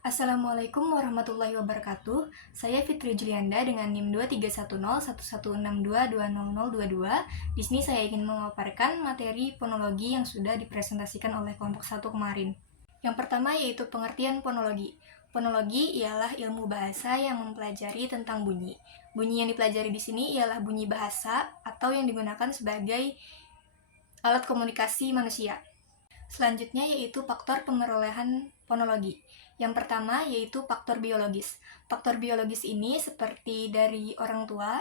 Assalamualaikum warahmatullahi wabarakatuh. Saya Fitri Julianda dengan NIM 23101162200022. Di sini saya ingin memaparkan materi fonologi yang sudah dipresentasikan oleh kelompok 1 kemarin. Yang pertama yaitu pengertian fonologi. Fonologi ialah ilmu bahasa yang mempelajari tentang bunyi. Bunyi yang dipelajari di sini ialah bunyi bahasa atau yang digunakan sebagai alat komunikasi manusia. Selanjutnya yaitu faktor pemerolehan fonologi. Yang pertama yaitu faktor biologis. Faktor biologis ini seperti dari orang tua,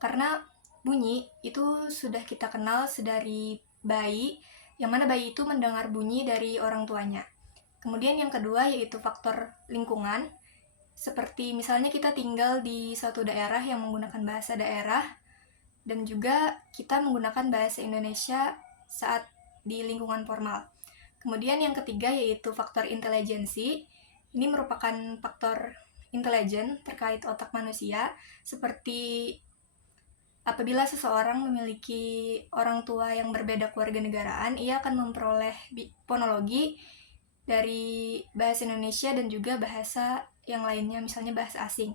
karena bunyi itu sudah kita kenal sedari bayi, yang mana bayi itu mendengar bunyi dari orang tuanya. Kemudian yang kedua yaitu faktor lingkungan, seperti misalnya kita tinggal di suatu daerah yang menggunakan bahasa daerah, dan juga kita menggunakan bahasa Indonesia saat di lingkungan formal. Kemudian yang ketiga yaitu faktor intelijensi. Ini merupakan faktor intelijen terkait otak manusia, seperti apabila seseorang memiliki orang tua yang berbeda kewarganegaraan, ia akan memperoleh fonologi dari bahasa Indonesia dan juga bahasa yang lainnya, misalnya bahasa asing.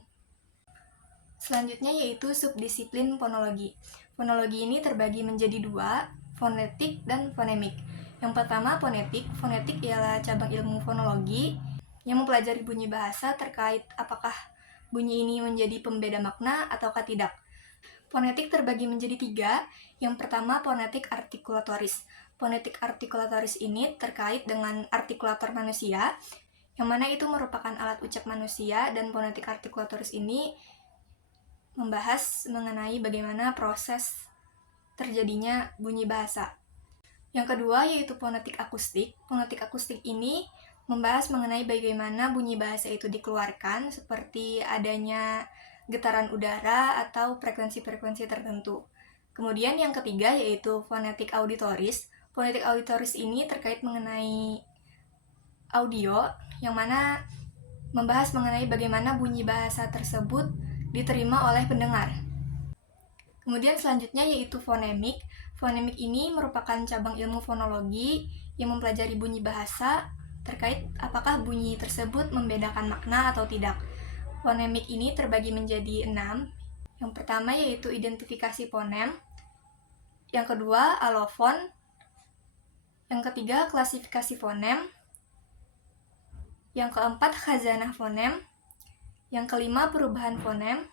Selanjutnya yaitu subdisiplin fonologi. Fonologi ini terbagi menjadi dua, fonetik dan fonemik. Yang pertama fonetik. Fonetik ialah cabang ilmu fonologi yang mempelajari bunyi bahasa terkait apakah bunyi ini menjadi pembeda makna ataukah tidak. Fonetik terbagi menjadi tiga. Yang pertama fonetik artikulatoris. Fonetik artikulatoris ini terkait dengan artikulator manusia, yang mana itu merupakan alat ucap manusia, dan fonetik artikulatoris ini membahas mengenai bagaimana proses terjadinya bunyi bahasa. Yang kedua yaitu fonetik akustik. Fonetik akustik ini membahas mengenai bagaimana bunyi bahasa itu dikeluarkan, seperti adanya getaran udara atau frekuensi-frekuensi tertentu. Kemudian yang ketiga yaitu fonetik auditoris. Fonetik auditoris ini terkait mengenai audio, yang mana membahas mengenai bagaimana bunyi bahasa tersebut diterima oleh pendengar. Kemudian selanjutnya yaitu fonemik. Fonemik ini merupakan cabang ilmu fonologi yang mempelajari bunyi bahasa terkait apakah bunyi tersebut membedakan makna atau tidak. Fonemik ini terbagi menjadi 6. Yang pertama yaitu identifikasi fonem, yang kedua alofon, yang ketiga klasifikasi fonem, yang keempat khazanah fonem, yang kelima perubahan fonem,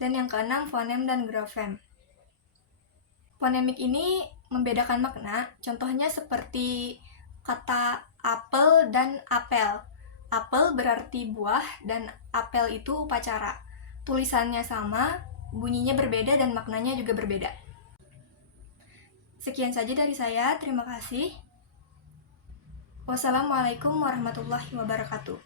dan yang keenam fonem dan grafem. Fonemik ini membedakan makna, contohnya seperti kata apel dan apel. Apel berarti buah dan apel itu upacara. Tulisannya sama, bunyinya berbeda dan maknanya juga berbeda. Sekian saja dari saya, terima kasih. Wassalamualaikum warahmatullahi wabarakatuh.